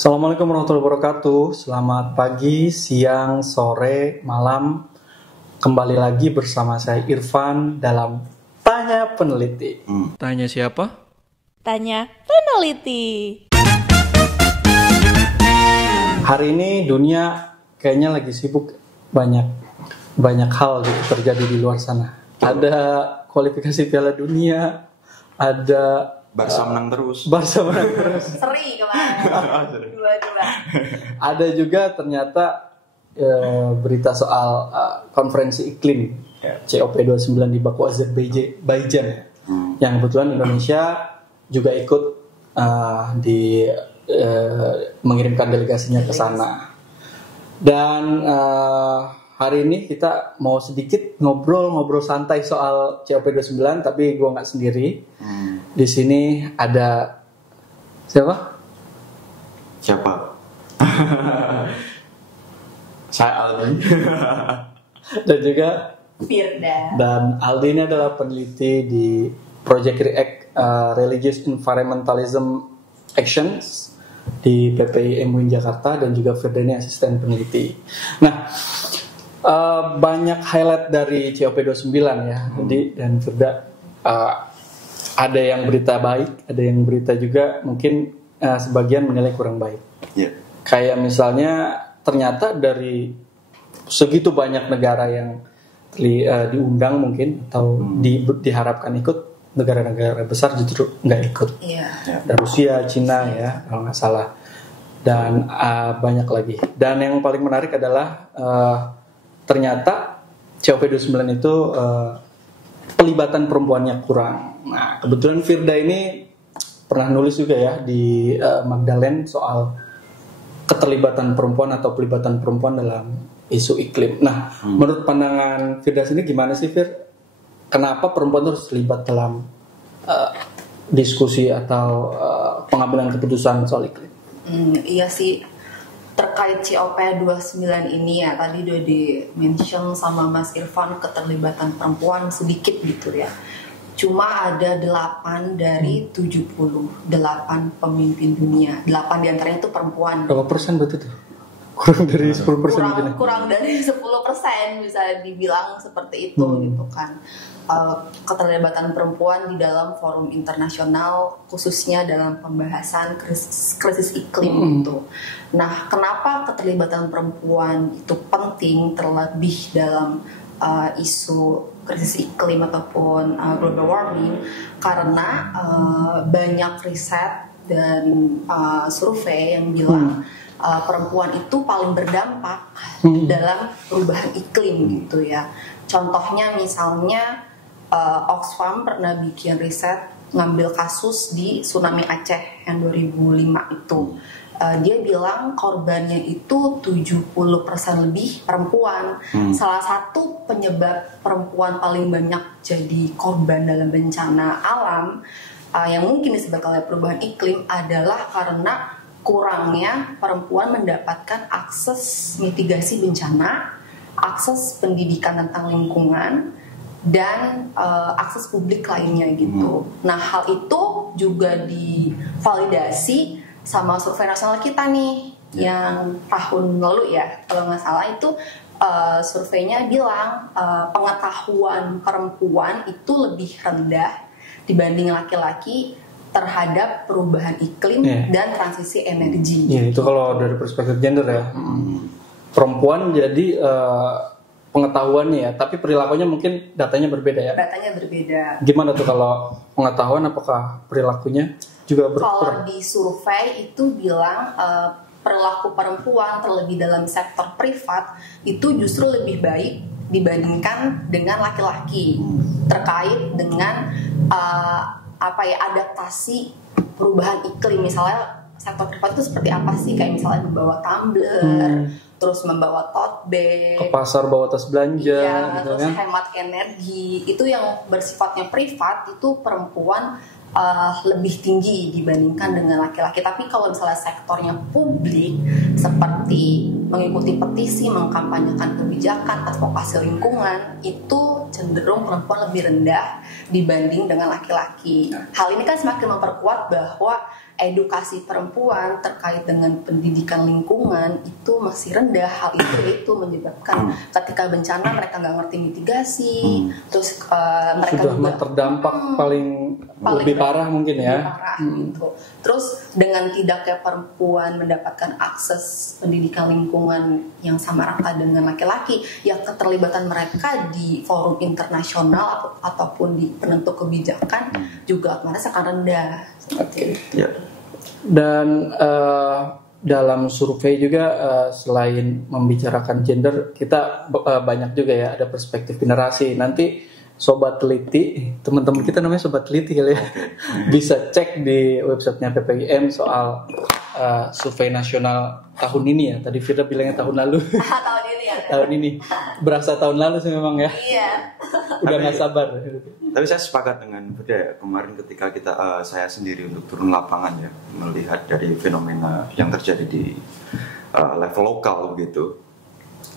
Assalamualaikum warahmatullahi wabarakatuh. Selamat pagi, siang, sore, malam. Kembali lagi bersama saya Irfan dalam Tanya Peneliti. Tanya siapa? Tanya peneliti. Hari ini dunia kayaknya lagi sibuk, banyak hal gitu terjadi di luar sana. Ada kualifikasi Piala Dunia, ada Barca menang terus. Seri kemarin. Dua-dua. Ada juga ternyata berita soal konferensi iklim COP29 di Baku Azerbaijan, yang kebetulan Indonesia juga ikut mengirimkan delegasinya ke sana. Dan hari ini kita mau sedikit ngobrol santai soal COP29, tapi gue nggak sendiri. Di sini ada siapa? Saya Aldi. Dan juga Firda. Dan Aldi ini adalah peneliti di Project React Religious Environmentalism Actions di PPI MUIN Jakarta, dan juga Firda ini asisten peneliti. Nah, banyak highlight dari COP29 ya, dan Firda, ada yang berita baik, ada yang berita juga mungkin sebagian menilai kurang baik. Yeah. Kayak misalnya ternyata dari segitu banyak negara yang diundang mungkin atau diharapkan ikut, negara-negara besar justru nggak ikut. Iya. Ada Rusia, Cina ya kalau nggak salah, dan banyak lagi. Dan yang paling menarik adalah ternyata COP29 itu pelibatan perempuannya kurang. Nah, kebetulan Firda ini pernah nulis juga ya di Magdalene soal keterlibatan perempuan atau pelibatan perempuan dalam isu iklim. Nah, menurut pandangan Firda sendiri gimana sih, Fir? Kenapa perempuan harus terlibat dalam diskusi atau pengambilan keputusan soal iklim? Iya sih, terkait COP29 ini ya, tadi udah di-mention sama Mas Irfan keterlibatan perempuan sedikit gitu ya. Cuma ada 8 dari 78 pemimpin dunia. 8 diantaranya itu perempuan. Berapa persen berarti tuh? Kurang dari 10%. Kurang dari 10% bisa dibilang seperti itu gitu kan. Keterlibatan perempuan di dalam forum internasional, khususnya dalam pembahasan krisis iklim itu. Nah, kenapa keterlibatan perempuan itu penting terlebih dalam isu krisis iklim ataupun global warming? Karena banyak riset dan survei yang bilang perempuan itu paling berdampak dalam perubahan iklim gitu ya. Contohnya misalnya Oxfam pernah bikin riset ngambil kasus di tsunami Aceh yang 2005 itu. Dia bilang korbannya itu 70% lebih perempuan. Salah satu penyebab perempuan paling banyak jadi korban dalam bencana alam yang mungkin disebabkan oleh perubahan iklim adalah karena kurangnya perempuan mendapatkan akses mitigasi bencana, akses pendidikan tentang lingkungan, dan akses publik lainnya gitu. Nah, hal itu juga divalidasi sama survei nasional kita nih yang tahun lalu ya, kalau nggak salah itu surveinya bilang pengetahuan perempuan itu lebih rendah dibanding laki-laki terhadap perubahan iklim dan transisi energi. Ya, itu kalau dari perspektif gender ya. Perempuan jadi pengetahuannya ya, tapi perilakunya mungkin datanya berbeda ya. Datanya berbeda. Gimana tuh kalau pengetahuan, apakah perilakunya juga Kalau di survei itu bilang perilaku perempuan terlebih dalam sektor privat itu justru lebih baik dibandingkan dengan laki-laki terkait dengan adaptasi perubahan iklim. Misalnya sektor privat itu seperti apa sih, kayak misalnya membawa tumbler, terus membawa tote bag, ke pasar bawa tas belanja, gitu terus kan? hemat energi. Itu yang bersifatnya privat itu perempuan lebih tinggi dibandingkan dengan laki-laki. Tapi kalau misalnya sektornya publik seperti mengikuti petisi, mengkampanyekan kebijakan, advokasi lingkungan, itu cenderung perempuan lebih rendah dibanding dengan laki-laki. Hal ini kan semakin memperkuat bahwa edukasi perempuan terkait dengan pendidikan lingkungan itu masih rendah. Hal itu menyebabkan ketika bencana mereka nggak ngerti mitigasi, terus mereka sudah juga terdampak paling lebih parah mungkin ya. lebih parah gitu. Terus dengan tidaknya perempuan mendapatkan akses pendidikan lingkungan yang sama rata dengan laki-laki, ya keterlibatan mereka di forum internasional ataupun di penentu kebijakan juga otomatis akan rendah seperti itu. Ya. Dan dalam survei juga selain membicarakan gender, kita banyak juga ya ada perspektif generasi. Nanti Sobat Teliti, teman-teman kita namanya Sobat Teliti kali ya, bisa cek di websitenya PPIM soal survei nasional tahun ini ya. Tadi Firda bilangnya tahun lalu. Tahun ini ya. Tahun ini berasa tahun lalu sih memang ya. Iya. Udah nggak sabar. Tapi saya sepakat dengan Firda ya, kemarin ketika saya sendiri untuk turun lapangan ya, melihat dari fenomena yang terjadi di level lokal begitu.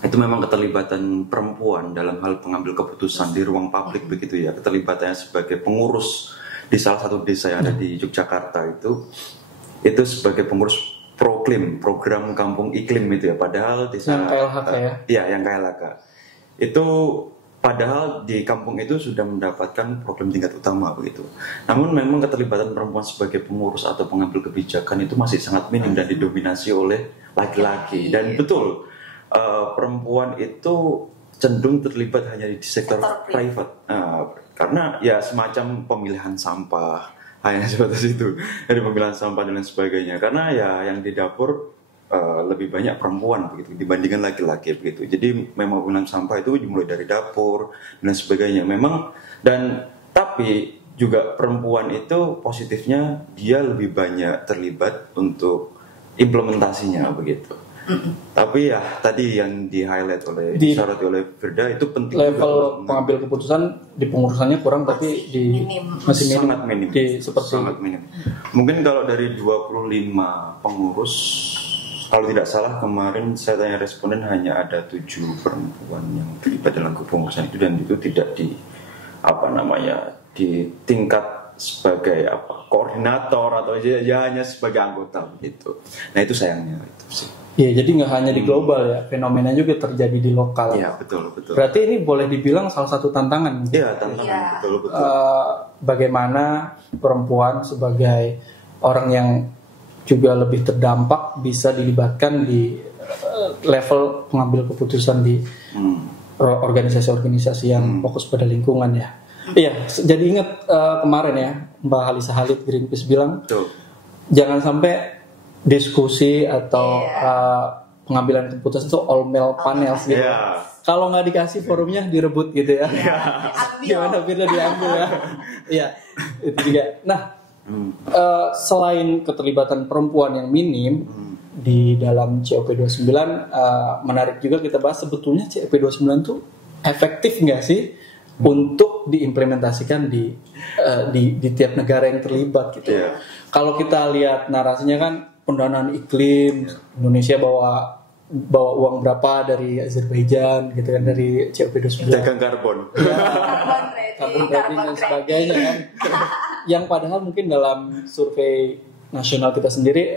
Itu memang keterlibatan perempuan dalam hal pengambil keputusan di ruang publik begitu ya, keterlibatannya sebagai pengurus di salah satu desa yang ada di Yogyakarta itu sebagai pengurus program kampung iklim itu ya, padahal desa Yang KLHK ya? Iya, yang KLHK itu padahal di kampung itu sudah mendapatkan program tingkat utama begitu. Namun memang keterlibatan perempuan sebagai pengurus atau pengambil kebijakan itu masih sangat minim dan didominasi oleh laki-laki. Dan betul, perempuan itu cenderung terlibat hanya di sektor private, karena ya semacam pemilihan sampah, hanya sebatas itu, dari pemilihan sampah dan lain sebagainya. Karena ya yang di dapur lebih banyak perempuan begitu dibandingkan laki-laki begitu. Jadi memang pemilihan sampah itu dimulai dari dapur dan sebagainya. Memang tapi juga perempuan itu positifnya dia lebih banyak terlibat untuk implementasinya begitu. Tapi ya tadi yang di-highlight disoroti oleh Firda itu penting. Level pengambil keputusan di pengurusannya kurang, tapi masih minim. Sangat minim. Sangat minim. Mungkin kalau dari 25 pengurus, kalau tidak salah kemarin saya tanya responden hanya ada 7 perempuan yang terlibat dalam kepengurusan itu, dan itu tidak di tingkat sebagai koordinator atau ya hanya sebagai anggota begitu. Nah itu sayangnya itu sih. Ya, jadi nggak hanya di global ya, fenomena juga terjadi di lokal. Iya, betul. Berarti ini boleh dibilang salah satu tantangan. Iya, tantangan, betul. Bagaimana perempuan sebagai orang yang juga lebih terdampak bisa dilibatkan di level pengambil keputusan di organisasi-organisasi yang fokus pada lingkungan ya. Iya, jadi ingat kemarin ya Mbak Halisa Halid Greenpeace bilang, jangan sampai diskusi atau pengambilan keputusan itu all male panel gitu. Kalau nggak dikasih forumnya direbut gitu ya. Gimana Firda diambil ya? Iya, itu juga. Nah, selain keterlibatan perempuan yang minim di dalam COP29, menarik juga kita bahas sebetulnya COP29 tuh efektif nggak sih untuk diimplementasikan di tiap negara yang terlibat gitu. Kalau kita lihat narasinya kan pendanaan iklim, Indonesia bawa uang berapa dari Azerbaijan gitu kan, dari COP29. Dagang karbon. Karbon trading dan sebagainya kan. Yang padahal mungkin dalam survei nasional kita sendiri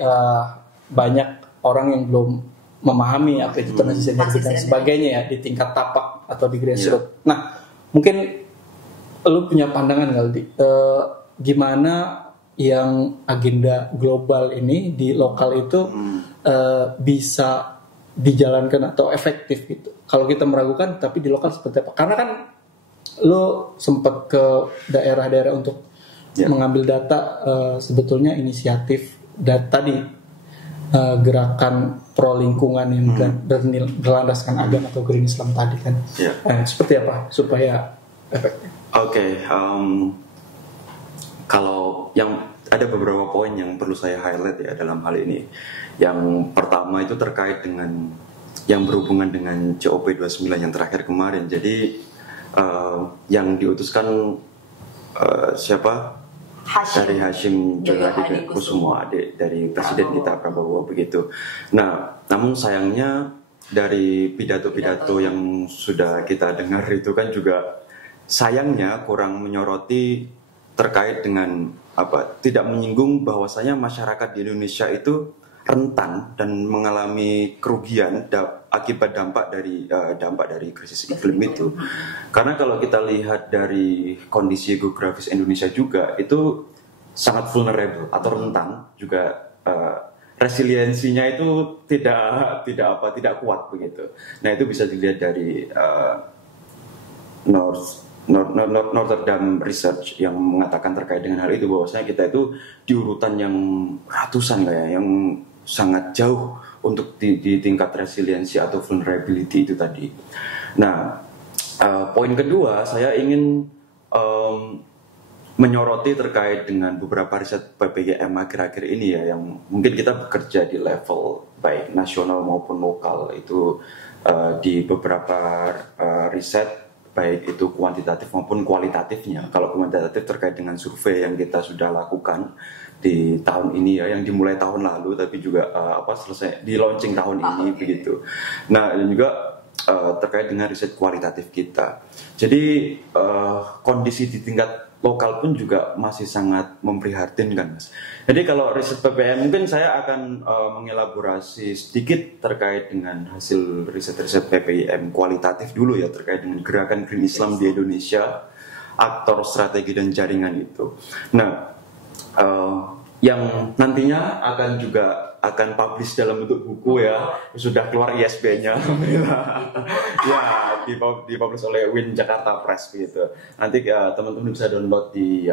banyak orang yang belum memahami apa itu transisi energi dan sebagainya ya di tingkat tapak atau di grassroots. Nah, mungkin lu punya pandangan kali gimana yang agenda global ini di lokal itu bisa dijalankan atau efektif gitu. Kalau kita meragukan, tapi di lokal seperti apa? Karena kan lo sempat ke daerah-daerah untuk mengambil data, sebetulnya inisiatif tadi gerakan pro lingkungan yang berlandaskan agama atau Green Islam tadi kan. Seperti apa supaya efektif? Kalau yang ada beberapa poin yang perlu saya highlight ya dalam hal ini. Yang pertama itu terkait dengan yang berhubungan dengan COP29 yang terakhir kemarin. Jadi yang diutuskan siapa? Dari Hashim Joyo Kusumo, adik dari Presiden kita Prabowo begitu. Nah, namun sayangnya dari pidato-pidato yang sudah kita dengar itu kan juga sayangnya kurang menyoroti terkait dengan tidak menyinggung bahwasanya masyarakat di Indonesia itu rentan dan mengalami kerugian akibat dampak dari krisis iklim itu. Karena kalau kita lihat dari kondisi geografis Indonesia juga itu sangat vulnerable atau rentan juga, resiliensinya itu tidak kuat begitu. Nah, itu bisa dilihat dari Northern Research yang mengatakan terkait dengan hal itu, bahwasanya kita itu di urutan yang ratusan yang sangat jauh untuk di tingkat resiliensi atau vulnerability itu tadi. Nah, poin kedua saya ingin menyoroti terkait dengan beberapa riset PPGM akhir-akhir ini ya, yang mungkin kita bekerja di level baik nasional maupun lokal itu, di beberapa riset baik itu kuantitatif maupun kualitatifnya. Kalau kuantitatif terkait dengan survei yang kita sudah lakukan di tahun ini ya, yang dimulai tahun lalu tapi juga selesai di launching tahun ini begitu. Nah, dan juga terkait dengan riset kualitatif kita. Jadi kondisi di tingkat lokal pun juga masih sangat memprihatinkan, Mas. Jadi kalau riset PPM mungkin saya akan mengelaborasi sedikit terkait dengan hasil riset-riset PPM kualitatif dulu ya, terkait dengan gerakan Green Islam di Indonesia, aktor, strategi dan jaringan itu. Nah, yang nantinya akan publish dalam bentuk buku ya, sudah keluar ISBN-nya ya, dipublish oleh Win Jakarta Press gitu. Nanti teman-teman bisa download di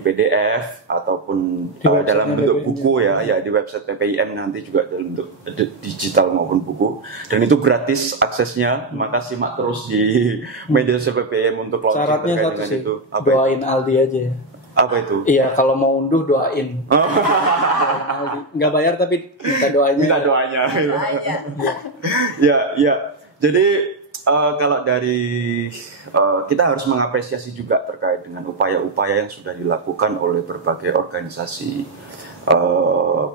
PDF ataupun dalam bentuk buku ya di website PPIM, nanti juga dalam bentuk digital maupun buku, dan itu gratis aksesnya. Maka simak terus di media sosial PPIM untuk launching. Syaratnya satu sih, doain Aldi aja ya. Apa itu? Iya, kalau mau unduh doain. Nggak bayar tapi minta doanya. Minta doanya. Ya. Jadi kalau dari kita harus mengapresiasi juga terkait dengan upaya-upaya yang sudah dilakukan oleh berbagai organisasi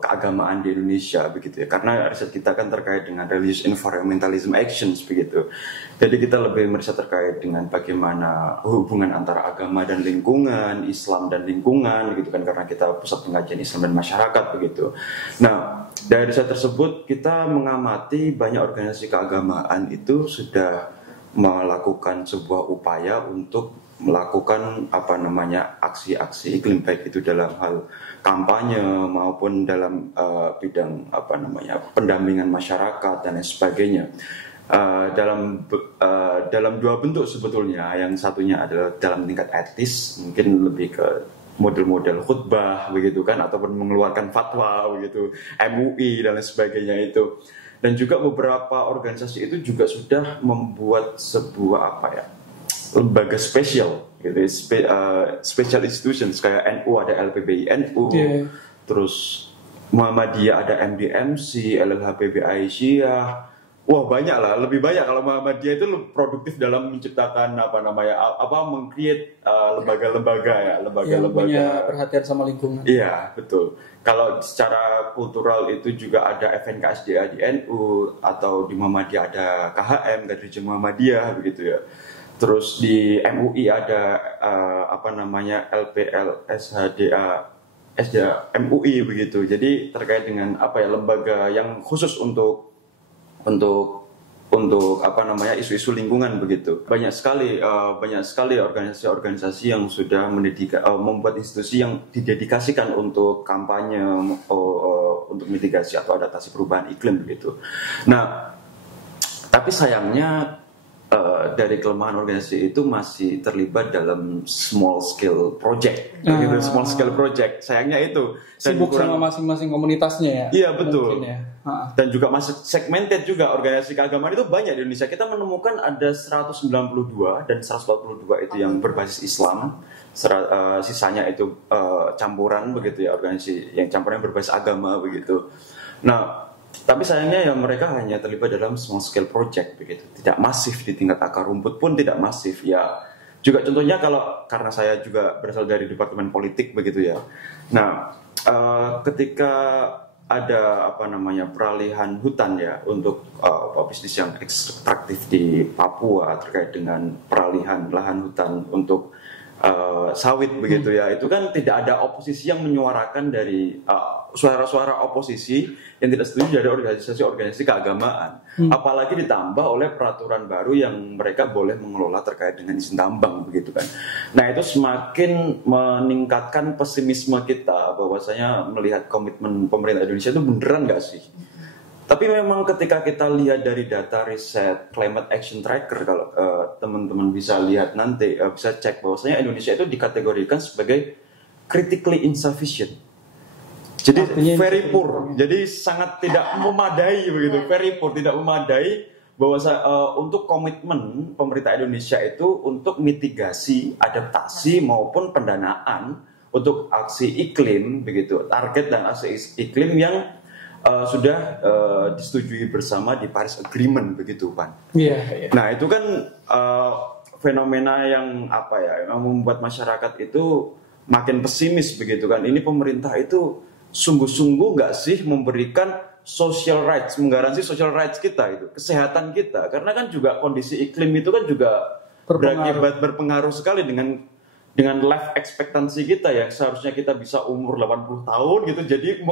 keagamaan di Indonesia begitu ya. Karena riset kita kan terkait dengan religious environmentalism actions begitu. Jadi kita lebih meriset terkait dengan bagaimana hubungan antara agama dan lingkungan, Islam dan lingkungan gitu kan, karena kita pusat pengajian Islam dan masyarakat begitu. Nah, dari riset tersebut kita mengamati banyak organisasi keagamaan itu sudah melakukan sebuah upaya untuk melakukan aksi-aksi iklim, baik itu dalam hal kampanye maupun dalam bidang pendampingan masyarakat dan lain sebagainya. Dalam dua bentuk sebetulnya. Yang satunya adalah dalam tingkat etis, mungkin lebih ke model-model khutbah begitu kan, ataupun mengeluarkan fatwa begitu, MUI dan lain sebagainya itu. Dan juga beberapa organisasi itu juga sudah membuat sebuah lembaga spesial gitu, special institutions kayak NU ada LPBI NU, terus Muhammadiyah ada MDMC, LLHPB Aisyah. Wah, banyak lah, lebih banyak. Kalau Muhammadiyah itu produktif dalam menciptakan meng-create lembaga-lembaga ya, lembaga-lembaga punya perhatian sama lingkungan. Iya, betul. Kalau secara kultural itu juga ada FNKSDA di NU, atau di Muhammadiyah ada KHM, Kadrija Muhammadiyah begitu ya. Terus di MUI ada LPL SHDA MUI begitu. Jadi terkait dengan lembaga yang khusus untuk isu-isu lingkungan begitu. Banyak sekali organisasi-organisasi yang sudah membuat institusi yang didedikasikan untuk kampanye untuk mitigasi atau adaptasi perubahan iklim begitu. Nah, tapi sayangnya dari kelemahan organisasi itu masih terlibat dalam small scale project, small scale project. Sayangnya itu sibuk sama masing-masing komunitasnya ya. Iya, betul. Ya. Dan juga masih segmented juga. Organisasi keagamaan itu banyak di Indonesia. Kita menemukan ada 192 dan 142 itu yang berbasis Islam. Sisanya itu campuran begitu ya, organisasi yang campuran berbasis agama begitu. Nah, tapi sayangnya ya mereka hanya terlibat dalam small scale project begitu, tidak masif di tingkat akar rumput pun tidak masif ya. Juga contohnya karena saya juga berasal dari departemen politik begitu ya. Nah, ketika ada peralihan hutan ya untuk bisnis yang ekstraktif di Papua terkait dengan peralihan lahan hutan untuk sawit begitu ya, itu kan tidak ada oposisi yang menyuarakan dari suara-suara oposisi yang tidak setuju dari organisasi-organisasi keagamaan, apalagi ditambah oleh peraturan baru yang mereka boleh mengelola terkait dengan izin tambang begitu kan. Nah itu semakin meningkatkan pesimisme kita bahwasanya melihat komitmen pemerintah Indonesia itu beneran nggak sih? Tapi memang ketika kita lihat dari data riset Climate Action Tracker, kalau teman-teman bisa lihat nanti, bisa cek bahwasanya Indonesia itu dikategorikan sebagai critically insufficient. Jadi very poor, jadi sangat tidak memadai begitu, very poor, tidak memadai bahwa untuk komitmen pemerintah Indonesia itu untuk mitigasi, adaptasi maupun pendanaan untuk aksi iklim begitu, target dan aksi iklim yang sudah disetujui bersama di Paris Agreement begitu Pak. Iya. Nah itu kan fenomena yang yang membuat masyarakat itu makin pesimis begitu kan. Ini pemerintah itu sungguh-sungguh nggak sih memberikan social rights, menggaransi social rights kita itu, kesehatan kita. Karena kan juga kondisi iklim itu kan juga berpengaruh sekali dengan life expectancy kita yang seharusnya kita bisa umur 80 tahun gitu, jadi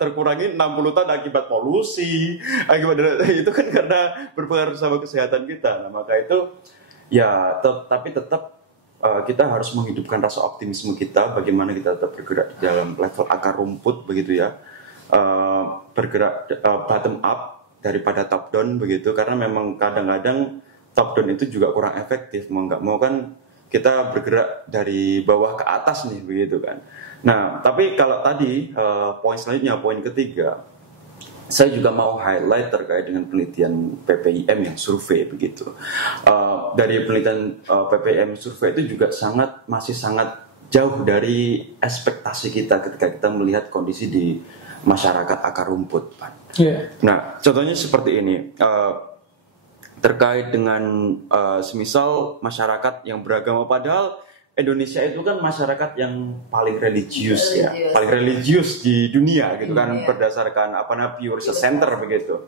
terkurangi 60 tahun akibat polusi, itu kan karena berpengaruh sama kesehatan kita. Nah maka itu ya tapi tetap kita harus menghidupkan rasa optimisme kita, bagaimana kita tetap bergerak di dalam level akar rumput begitu ya, bergerak bottom up daripada top down begitu, karena memang kadang-kadang top down itu juga kurang efektif, mau nggak mau kan kita bergerak dari bawah ke atas nih begitu kan. Nah tapi kalau tadi poin selanjutnya, poin ketiga, saya juga mau highlight terkait dengan penelitian PPIM yang survei begitu. Dari penelitian PPIM survei itu juga masih sangat jauh dari ekspektasi kita ketika kita melihat kondisi di masyarakat akar rumput, Pak. Yeah. Nah contohnya seperti ini. Terkait dengan semisal masyarakat yang beragama, padahal Indonesia itu kan masyarakat yang paling religius ya, paling religius di dunia gitu kan, berdasarkan Pew Research Center begitu.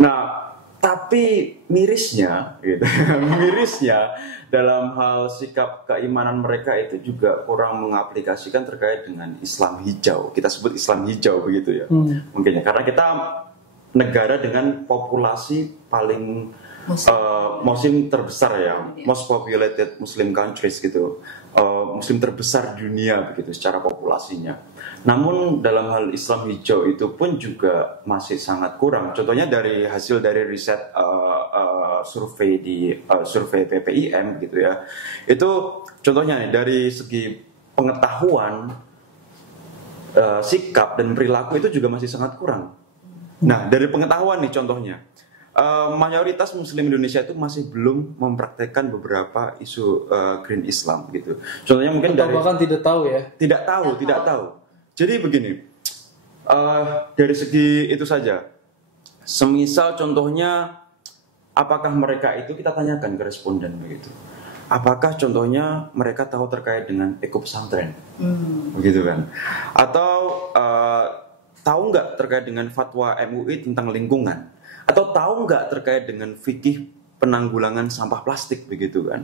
Nah, tapi mirisnya gitu, mirisnya dalam hal sikap keimanan mereka itu juga kurang mengaplikasikan terkait dengan Islam hijau. Kita sebut Islam hijau begitu ya, mungkin ya, karena kita negara dengan populasi paling Muslim terbesar ya, most populated Muslim countries gitu, Muslim terbesar di dunia begitu secara populasinya. Namun dalam hal Islam hijau itu pun juga masih sangat kurang. Contohnya dari hasil dari riset survei PPIM gitu ya. Itu contohnya nih dari segi pengetahuan, sikap dan perilaku itu juga masih sangat kurang. Nah dari pengetahuan nih contohnya. Mayoritas Muslim Indonesia itu masih belum mempraktekkan beberapa isu Green Islam gitu. Contohnya mungkin atau bahkan tidak tahu ya? Tidak tahu. Jadi begini, dari segi itu saja. Semisal contohnya, apakah mereka itu kita tanyakan ke responden begitu. Apakah contohnya mereka tahu terkait dengan eko pesantren, begitu kan? Atau tahu nggak terkait dengan fatwa MUI tentang lingkungan? Atau tahu nggak terkait dengan fikih penanggulangan sampah plastik begitu kan?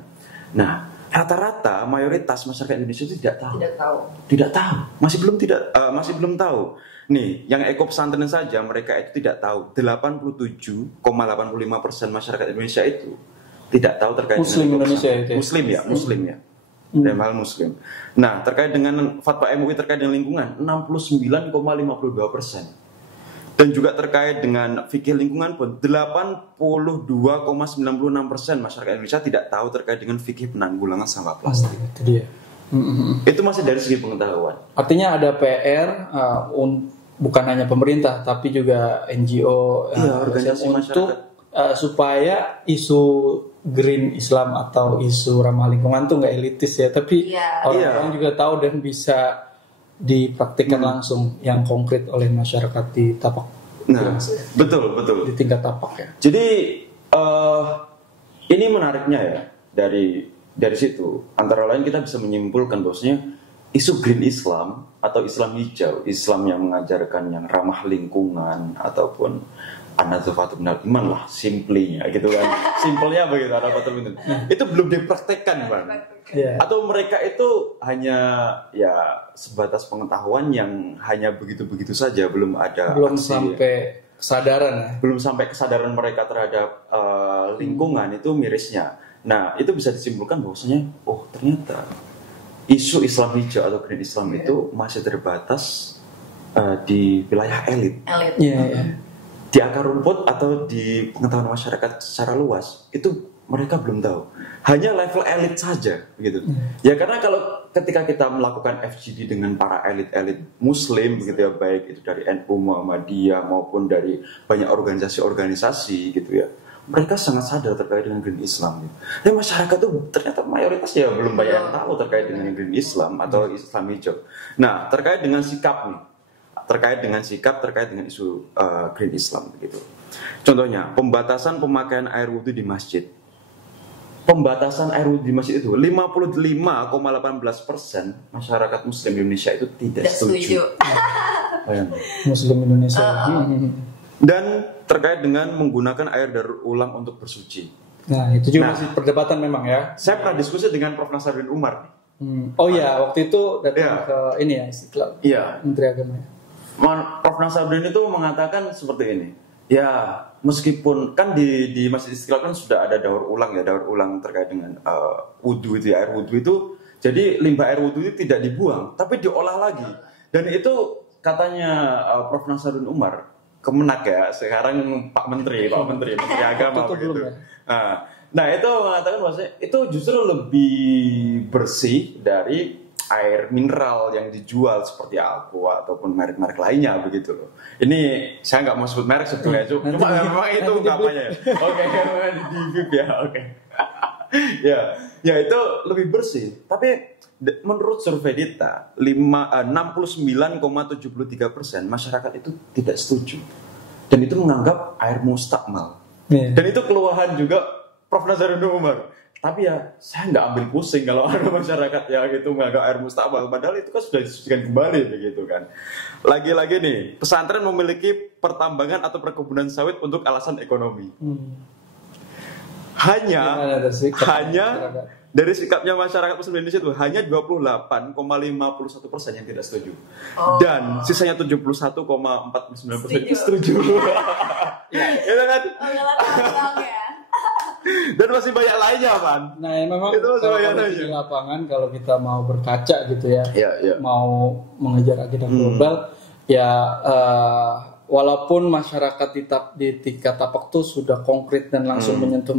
Nah, rata-rata mayoritas masyarakat Indonesia itu tidak tahu, masih belum tahu. Nih, yang eko pesantren saja mereka itu tidak tahu. 87,85% masyarakat Indonesia itu tidak tahu terkait Muslim dengan Indonesia itu. Muslim ya. Dalam hal Muslim. Nah, terkait dengan fatwa MUI terkait dengan lingkungan 69,52%. Dan juga terkait dengan fikih lingkungan pun 82,96% masyarakat Indonesia tidak tahu terkait dengan fikih penanggulangan sampah plastik. Itu dia. Itu masih dari segi pengetahuan. Artinya ada PR bukan hanya pemerintah tapi juga NGO, organisasi untuk supaya isu Green Islam atau isu ramah lingkungan tuh nggak elitis ya, tapi orang-orang juga tahu dan bisa dipraktikkan langsung yang konkret oleh masyarakat di tapak. Nah, betul. Di tingkat tapak ya. Jadi ini menariknya ya dari situ. Antara lain kita bisa menyimpulkan bahwasanya isu Green Islam atau Islam hijau, Islam yang mengajarkan yang ramah lingkungan ataupun an-nadhafatu minal iman lah, simplenya gitu kan. Simpelnya begitu, itu belum dipraktekkan, Bang. Yeah. Atau mereka itu hanya ya sebatas pengetahuan yang hanya begitu-begitu saja, belum ada belum aksi, sampai kesadaran ya. belum sampai kesadaran mereka terhadap lingkungan, itu mirisnya. Nah, itu bisa disimpulkan bahwasanya oh ternyata isu Islam hijau atau Green Islam itu masih terbatas di wilayah elit. Yeah. Di akar rumput atau di pengetahuan masyarakat secara luas itu mereka belum tahu. Hanya level elit saja begitu. Ya karena kalau ketika kita melakukan FGD dengan para elit-elit muslim begitu ya, baik itu dari NU, Muhammadiyah maupun dari banyak organisasi-organisasi gitu ya. Mereka sangat sadar terkait dengan Green Islam. Dan masyarakat tuh ternyata mayoritas ya belum banyak yang tahu terkait dengan Green Islam atau Islam hijau. Nah, terkait dengan sikap nih, terkait dengan isu Green Islam begitu. Contohnya, pembatasan pemakaian air wudhu di masjid. Pembatasan air wudhu di masjid itu 55,18% masyarakat Muslim Indonesia itu tidak setuju. Muslim Indonesia. Dan terkait dengan menggunakan air daur ulang untuk bersuci. Nah, itu juga masih perdebatan memang ya. Saya pernah diskusi dengan Prof. Nasaruddin Umar. Oh iya, waktu itu datang ke ini ya, Istiqlal. Iya. Menteri Agama. Prof. Nasaruddin itu mengatakan seperti ini. Ya, meskipun kan di Masjid Istiqlal kan sudah ada daur ulang terkait dengan wudhu itu ya, air wudhu itu. Jadi limbah air wudhu itu tidak dibuang, tapi diolah lagi. Dan itu katanya Prof. Nasaruddin Umar, Kemenak ya, sekarang Pak Menteri Agama begitu. Nah itu mengatakan bahwasanya itu justru lebih bersih dari air mineral yang dijual seperti Aqua ataupun merek-merek lainnya begitu loh. Ini saya nggak mau sebut merek sebetulnya, cuma memang itu ungkapannya. Oke, di VIP ya, oke. Ya itu lebih bersih. Tapi menurut survei Dita, 69,73% masyarakat itu tidak setuju. Dan itu menganggap air mustakmal. Dan itu keluhan juga Prof. Nasaruddin Umar. Tapi ya saya nggak ambil pusing kalau ada masyarakat ya gitu menganggap air mustakmal. Padahal itu kan sudah disucikan kembali begitu kan. Lagi-lagi nih, pesantren memiliki pertambangan atau perkebunan sawit untuk alasan ekonomi. Hanya dari sikapnya masyarakat Muslim Indonesia itu hanya 28,51% yang tidak setuju. Dan sisanya 71,49% itu setuju. Itu kan? Dan masih banyak lainnya, Pan. Nah, ya memang itu kalau di lapangan kalau kita mau berkaca gitu ya, mau mengejar agenda global, ya walaupun masyarakat di tingkat tapak tuh sudah konkret dan langsung menyentuh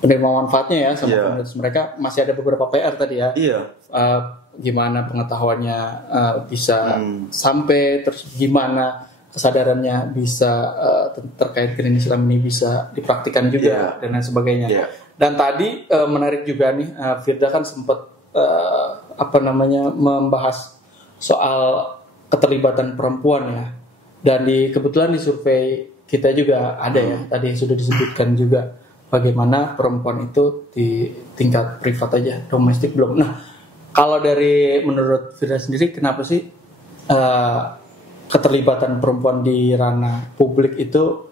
penerima manfaatnya ya sama komunitas mereka, masih ada beberapa PR tadi ya. Gimana pengetahuannya bisa sampai, terus gimana kesadarannya bisa terkait Green Islam ini bisa dipraktikkan juga dan lain sebagainya. Dan tadi menarik juga nih, Firda kan sempat membahas soal keterlibatan perempuan ya. Dan kebetulan di survei kita juga ada ya, tadi sudah disebutkan juga bagaimana perempuan itu di tingkat privat aja, domestik belum. Nah, kalau dari menurut Firda sendiri, kenapa sih keterlibatan perempuan di ranah publik itu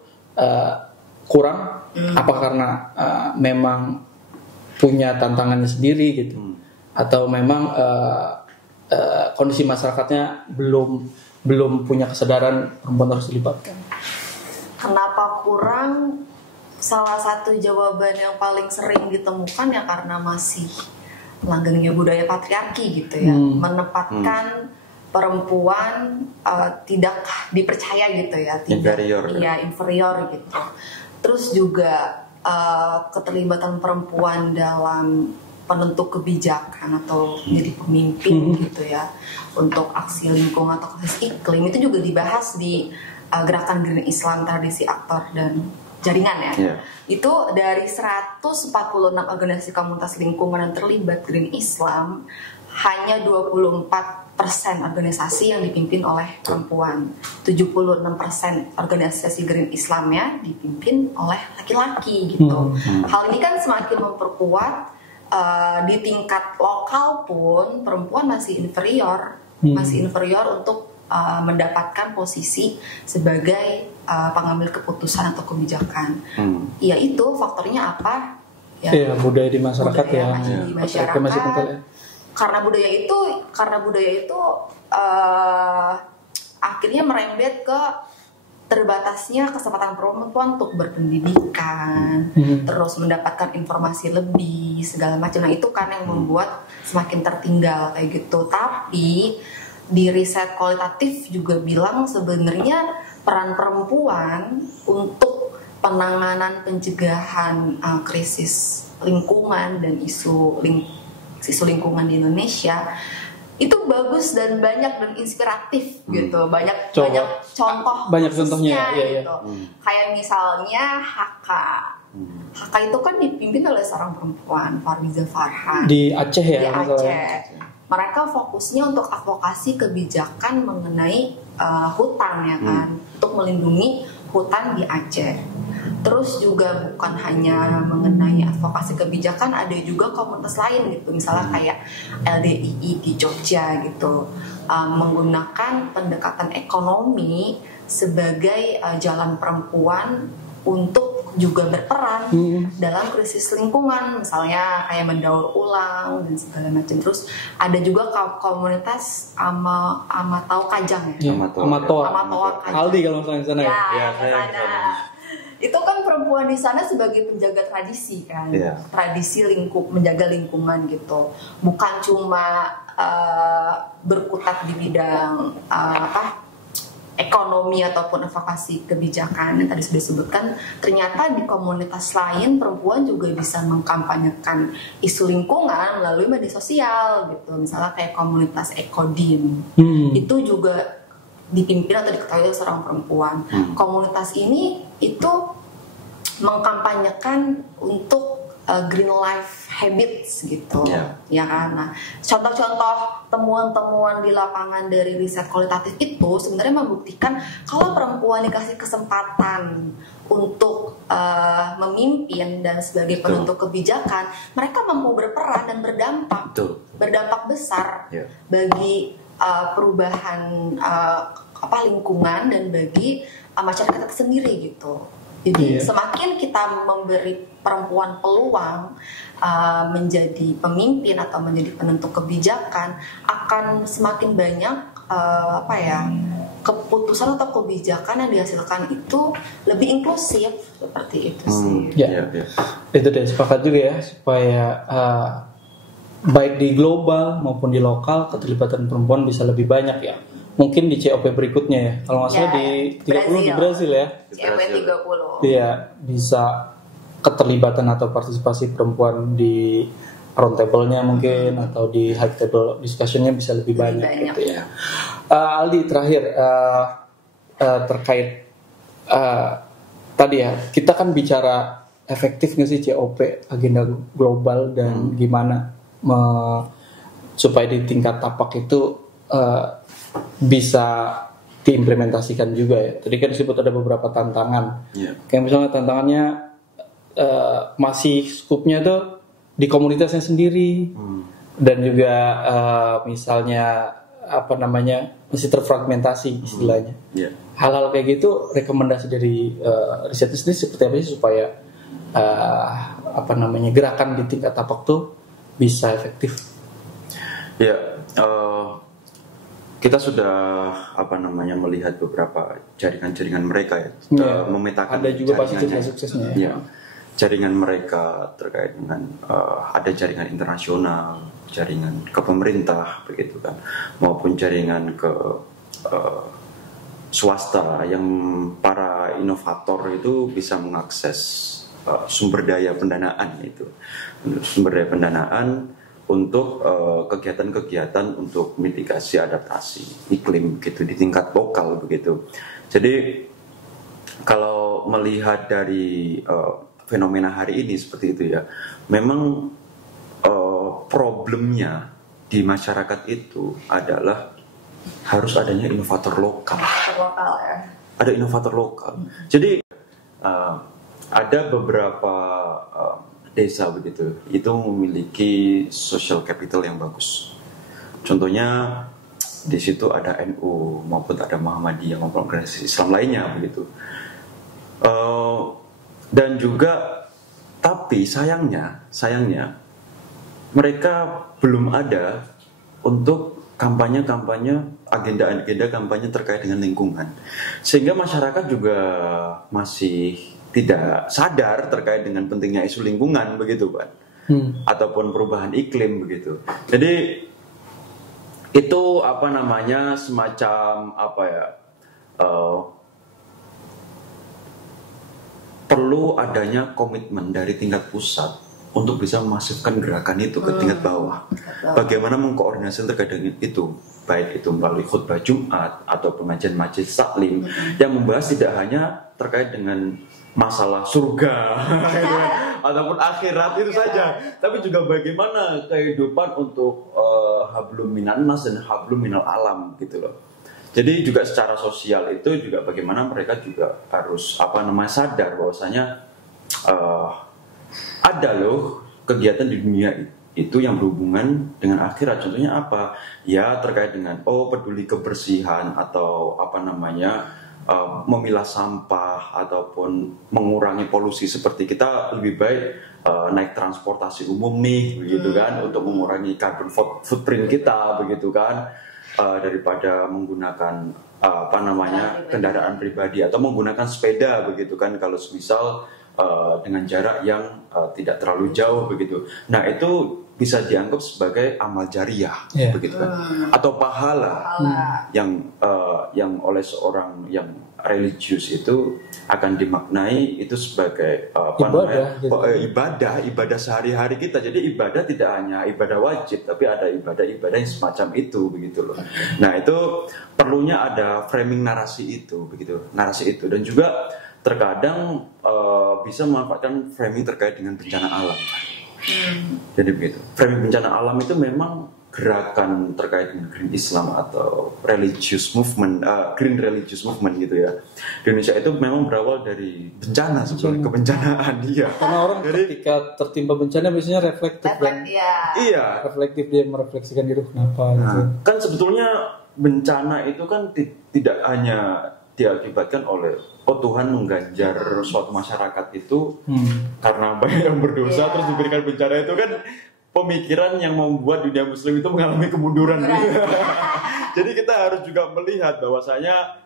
kurang? Apa karena memang punya tantangannya sendiri gitu, atau memang kondisi masyarakatnya belum punya kesadaran perempuan harus dilibatkan? Kenapa kurang? Salah satu jawaban yang paling sering ditemukan ya karena masih langgengnya budaya patriarki gitu ya, menempatkan perempuan tidak dipercaya gitu ya, inferior gitu. Terus juga keterlibatan perempuan dalam penentu kebijakan atau menjadi pemimpin gitu ya, untuk aksi lingkungan atau krisis iklim itu juga dibahas di gerakan Green Islam, tradisi, aktor dan jaringan ya. Itu dari 146 organisasi komunitas lingkungan yang terlibat Green Islam, hanya 24% organisasi yang dipimpin oleh perempuan, 76% organisasi Green Islamnya dipimpin oleh laki-laki gitu. Hal ini kan semakin memperkuat di tingkat lokal pun perempuan masih inferior untuk mendapatkan posisi sebagai pengambil keputusan atau kebijakan. Yaitu faktornya apa? Ya, budaya di masyarakat budaya ya. di masyarakat. Karena budaya itu akhirnya merembet ke terbatasnya kesempatan perempuan untuk berpendidikan, terus mendapatkan informasi lebih segala macam. Nah itu kan yang membuat semakin tertinggal kayak gitu. Tapi di riset kualitatif juga bilang sebenarnya peran perempuan untuk penanganan pencegahan krisis lingkungan dan isu lingkungan di Indonesia itu bagus dan banyak dan inspiratif gitu. Banyak contohnya gitu. Kayak misalnya HK itu kan dipimpin oleh seorang perempuan, Farwiza Farhan di Aceh ya. Di Aceh. Mereka fokusnya untuk advokasi kebijakan mengenai hutan ya kan, untuk melindungi hutan di Aceh. Terus juga bukan hanya mengenai advokasi kebijakan, ada juga komunitas lain gitu, misalnya kayak LDII di Jogja gitu, menggunakan pendekatan ekonomi sebagai jalan perempuan untuk juga berperan dalam krisis lingkungan, misalnya kayak mendaur ulang dan segala macam. Terus ada juga komunitas Amatau Kajang ya. Amatoa Kajang. Aldi kalau misalnya di sana ya. Ya, saya di sana. Itu kan perempuan di sana sebagai penjaga tradisi kan, tradisi menjaga lingkungan gitu, bukan cuma berkutat di bidang ekonomi ataupun advokasi kebijakan yang tadi sudah disebutkan. Ternyata di komunitas lain perempuan juga bisa mengkampanyekan isu lingkungan melalui media sosial gitu, misalnya kayak komunitas Ekodin itu juga dipimpin atau diketahui oleh seorang perempuan. Komunitas ini itu mengkampanyekan untuk green life habits gitu, ya kan. Nah, contoh-contoh temuan-temuan di lapangan dari riset kualitatif itu sebenarnya membuktikan kalau perempuan dikasih kesempatan untuk memimpin dan sebagai penentu kebijakan, mereka mampu berperan dan berdampak besar bagi perubahan lingkungan dan bagi masyarakat sendiri gitu. Jadi semakin kita memberi perempuan peluang menjadi pemimpin atau menjadi penentu kebijakan, akan semakin banyak keputusan atau kebijakan yang dihasilkan itu lebih inklusif, seperti itu sih. Itu deh, sepakat juga ya, supaya baik di global maupun di lokal keterlibatan perempuan bisa lebih banyak ya. Mungkin di COP berikutnya ya, kalau nggak salah di 30 di Brasil ya. COP 30. Iya, bisa keterlibatan atau partisipasi perempuan di round table-nya mungkin atau di high table discussion-nya bisa lebih banyak gitu ya. Aldi, terakhir terkait tadi ya, kita kan bicara efektif nggak sih COP agenda global dan gimana supaya di tingkat tapak itu bisa diimplementasikan juga ya. Tadi kan disebut ada beberapa tantangan. Kayak misalnya tantangannya masih skupnya tuh di komunitasnya sendiri dan juga misalnya masih terfragmentasi istilahnya. Hal-hal kayak gitu, rekomendasi dari riset sendiri seperti apa sih supaya gerakan di tingkat tapak tuh bisa efektif? Kita sudah melihat beberapa jaringan-jaringan mereka ya, memetakan ada juga pasti cerita suksesnya ya. Jaringan mereka terkait dengan ada jaringan internasional, jaringan ke pemerintah begitu kan, maupun jaringan ke swasta yang para inovator itu bisa mengakses sumber daya pendanaan untuk kegiatan-kegiatan untuk mitigasi adaptasi iklim gitu di tingkat lokal begitu. Jadi kalau melihat dari fenomena hari ini seperti itu ya, memang problemnya di masyarakat itu adalah harus adanya inovator lokal. Ada inovator lokal. Jadi ada beberapa desa begitu itu memiliki social capital yang bagus. Contohnya di situ ada NU maupun ada Muhammadiyah maupun organisasi Islam lainnya begitu. Dan juga tapi sayangnya mereka belum ada untuk kampanye-kampanye, agenda-agenda kampanye terkait dengan lingkungan, sehingga masyarakat juga masih tidak sadar terkait dengan pentingnya isu lingkungan begitu kan, ataupun perubahan iklim begitu. Jadi itu semacam perlu adanya komitmen dari tingkat pusat untuk bisa memasifkan gerakan itu ke tingkat bawah. Bagaimana mengkoordinasikan terkait dengan itu, baik itu melalui khutbah Jumat atau pengajian majelis taklim yang membahas tidak hanya terkait dengan masalah surga ataupun akhirat itu saja, tapi juga bagaimana kehidupan untuk hablum minan nas dan hablum minal alam gitu loh. Jadi juga secara sosial itu juga bagaimana mereka juga harus sadar bahwasanya ada loh kegiatan di dunia itu yang berhubungan dengan akhirat. Contohnya apa? Ya terkait dengan peduli kebersihan atau memilah sampah ataupun mengurangi polusi, seperti kita lebih baik naik transportasi umum nih begitu kan, untuk mengurangi carbon footprint kita begitu kan, daripada menggunakan kendaraan pribadi atau menggunakan sepeda begitu kan, kalau semisal dengan jarak yang tidak terlalu jauh begitu. Nah itu bisa dianggap sebagai amal jariah begitu kan, atau pahala yang oleh seorang yang religius itu akan dimaknai itu sebagai ibadah sehari-hari kita. Jadi ibadah tidak hanya ibadah wajib, tapi ada ibadah-ibadah yang semacam itu begitu loh. Nah itu perlunya ada framing narasi itu begitu, dan juga terkadang bisa memanfaatkan framing terkait dengan bencana alam. Jadi begitu. Framing bencana alam itu memang gerakan terkait dengan Green Islam atau religious movement, Green religious movement gitu ya. Di Indonesia itu memang berawal dari bencana sebenarnya, kebencanaan dia. Karena orang ketika tertimpa bencana biasanya reflektif kan. Iya. Reflektif, dia merefleksikan diri kenapa gitu. Kan sebetulnya bencana itu kan tidak hanya diakibatkan oleh Tuhan mengganjar suatu masyarakat itu karena banyak yang berdosa terus diberikan bencana, itu kan pemikiran yang membuat dunia muslim itu mengalami kemunduran. Jadi kita harus juga melihat bahwasanya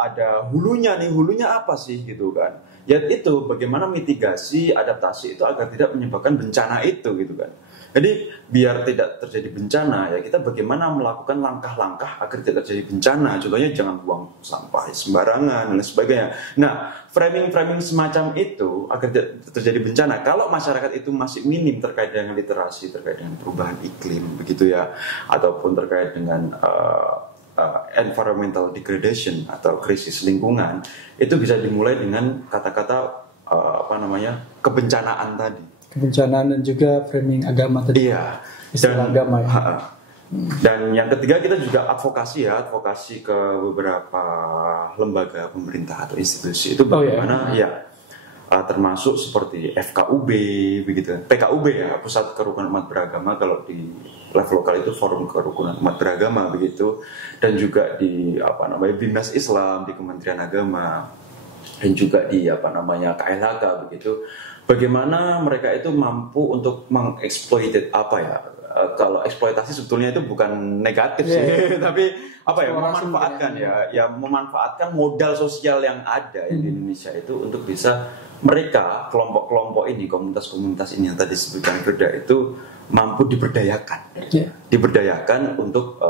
ada hulunya apa sih gitu kan. Ya itu bagaimana mitigasi, adaptasi itu agar tidak menyebabkan bencana itu gitu kan. Jadi biar tidak terjadi bencana ya kita bagaimana melakukan langkah-langkah agar tidak terjadi bencana. Contohnya jangan buang sampah sembarangan dan sebagainya. Nah, framing semacam itu agar tidak terjadi bencana. Kalau masyarakat itu masih minim terkait dengan literasi, terkait dengan perubahan iklim begitu ya, ataupun terkait dengan environmental degradation atau krisis lingkungan, itu bisa dimulai dengan kata-kata kebencanaan tadi. Kebencanaan dan juga framing agama tadi. Iya. Istilah agama ya. Dan yang ketiga kita juga advokasi ke beberapa lembaga pemerintah atau institusi itu bagaimana termasuk seperti FKUB begitu, PKUB ya, Pusat Kerukunan Umat Beragama, kalau di level lokal itu Forum Kerukunan Umat Beragama begitu, dan juga di Bimas Islam di Kementerian Agama, dan juga di KLHK begitu. Bagaimana mereka itu mampu untuk mengeksploited kalau eksploitasi sebetulnya itu bukan negatif sih, tapi memanfaatkan modal sosial yang ada di Indonesia itu untuk bisa mereka kelompok-kelompok ini, komunitas-komunitas ini yang tadi disebutkan Firda itu mampu diberdayakan untuk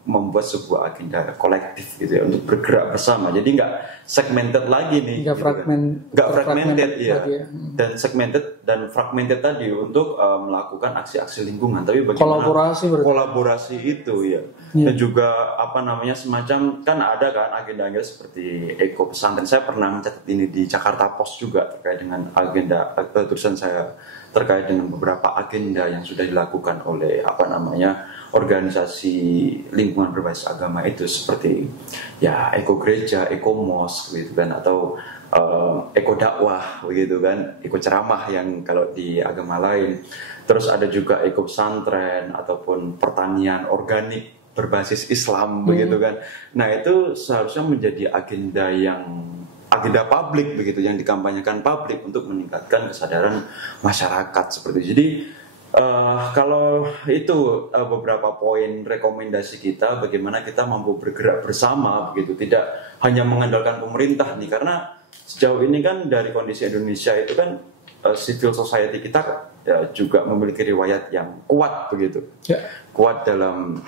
membuat sebuah agenda kolektif gitu ya, untuk bergerak bersama. Jadi nggak segmented lagi nih, nggak fragmented ya. Dan segmented dan fragmented tadi untuk melakukan aksi-aksi lingkungan, tapi bagaimana kolaborasi itu ya. Dan juga semacam kan ada kan agenda-agenda seperti Eko Pesantren. Saya pernah mencatat ini di Jakarta Post juga terkait dengan agenda tulisan saya terkait dengan beberapa agenda yang sudah dilakukan oleh organisasi lingkungan berbasis agama itu seperti ya eko gereja, eko mos gitu kan, atau eko dakwah begitu kan, eko ceramah yang kalau di agama lain. Terus ada juga eko pesantren ataupun pertanian organik berbasis Islam begitu kan. Nah, itu seharusnya menjadi agenda publik begitu, yang dikampanyekan publik untuk meningkatkan kesadaran masyarakat seperti itu. Jadi kalau itu beberapa poin rekomendasi kita bagaimana kita mampu bergerak bersama begitu, tidak hanya mengandalkan pemerintah nih, karena sejauh ini kan dari kondisi Indonesia itu kan civil society kita ya juga memiliki riwayat yang kuat begitu, kuat dalam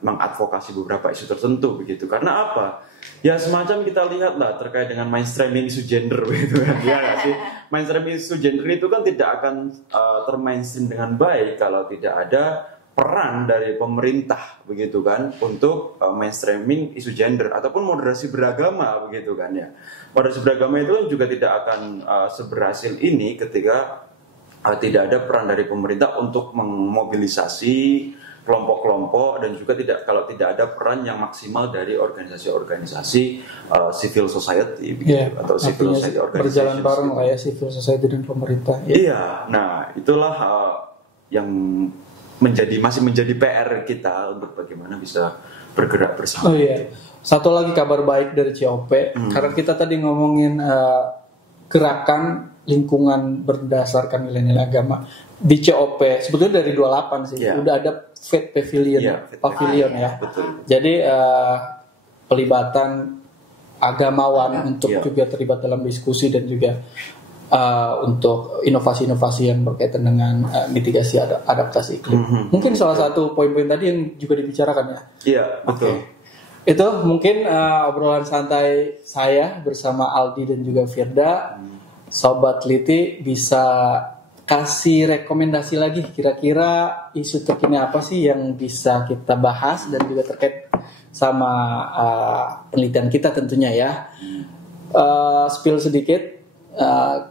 mengadvokasi beberapa isu tertentu begitu. Karena apa? Ya semacam kita lihat lah terkait dengan mainstreaming isu gender begitu kan, ya nggak sih? Mainstreaming isu gender itu kan tidak akan termainstream dengan baik kalau tidak ada peran dari pemerintah begitu kan untuk mainstreaming isu gender ataupun moderasi beragama begitu kan ya. Moderasi beragama itu juga tidak akan seberhasil ini ketika tidak ada peran dari pemerintah untuk memobilisasi kelompok-kelompok, dan juga kalau tidak ada peran yang maksimal dari organisasi-organisasi civil society begitu, atau civil society organization berjalan bareng lah ya civil society dan pemerintah. Iya, nah itulah yang masih menjadi PR kita untuk bagaimana bisa bergerak bersama. Oh iya, satu lagi kabar baik dari COP, karena kita tadi ngomongin gerakan lingkungan berdasarkan nilai-nilai agama di COP. Sebetulnya dari 28 sih, udah ada Faith Pavilion, ya. Betul. Jadi pelibatan agamawan untuk juga terlibat dalam diskusi dan juga untuk inovasi-inovasi yang berkaitan dengan mitigasi adaptasi iklim. Mungkin salah satu poin-poin tadi yang juga dibicarakan ya. Iya, betul. Itu mungkin obrolan santai saya bersama Aldi dan juga Firda. Sobat Liti bisa kasih rekomendasi lagi kira-kira isu terkini apa sih yang bisa kita bahas dan juga terkait sama penelitian kita tentunya ya. Spill sedikit,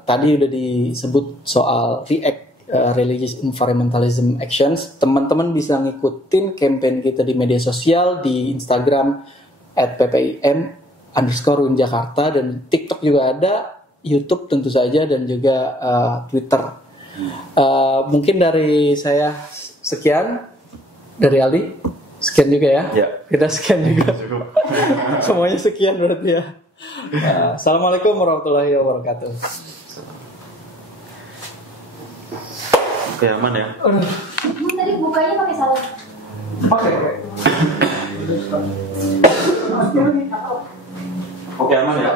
tadi udah disebut soal REACT, Religious Environmentalism Actions. Teman-teman bisa ngikutin campaign kita di media sosial, di Instagram @ppim_UIN_Jakarta, dan TikTok juga ada, YouTube tentu saja, dan juga Twitter. Mungkin dari saya sekian, dari Aldi sekian juga ya. Kita sekian juga. Semuanya sekian berarti ya. Assalamualaikum warahmatullahi wabarakatuh. Oke, aman ya. Tadi bukanya pakai salad. Oke, aman ya.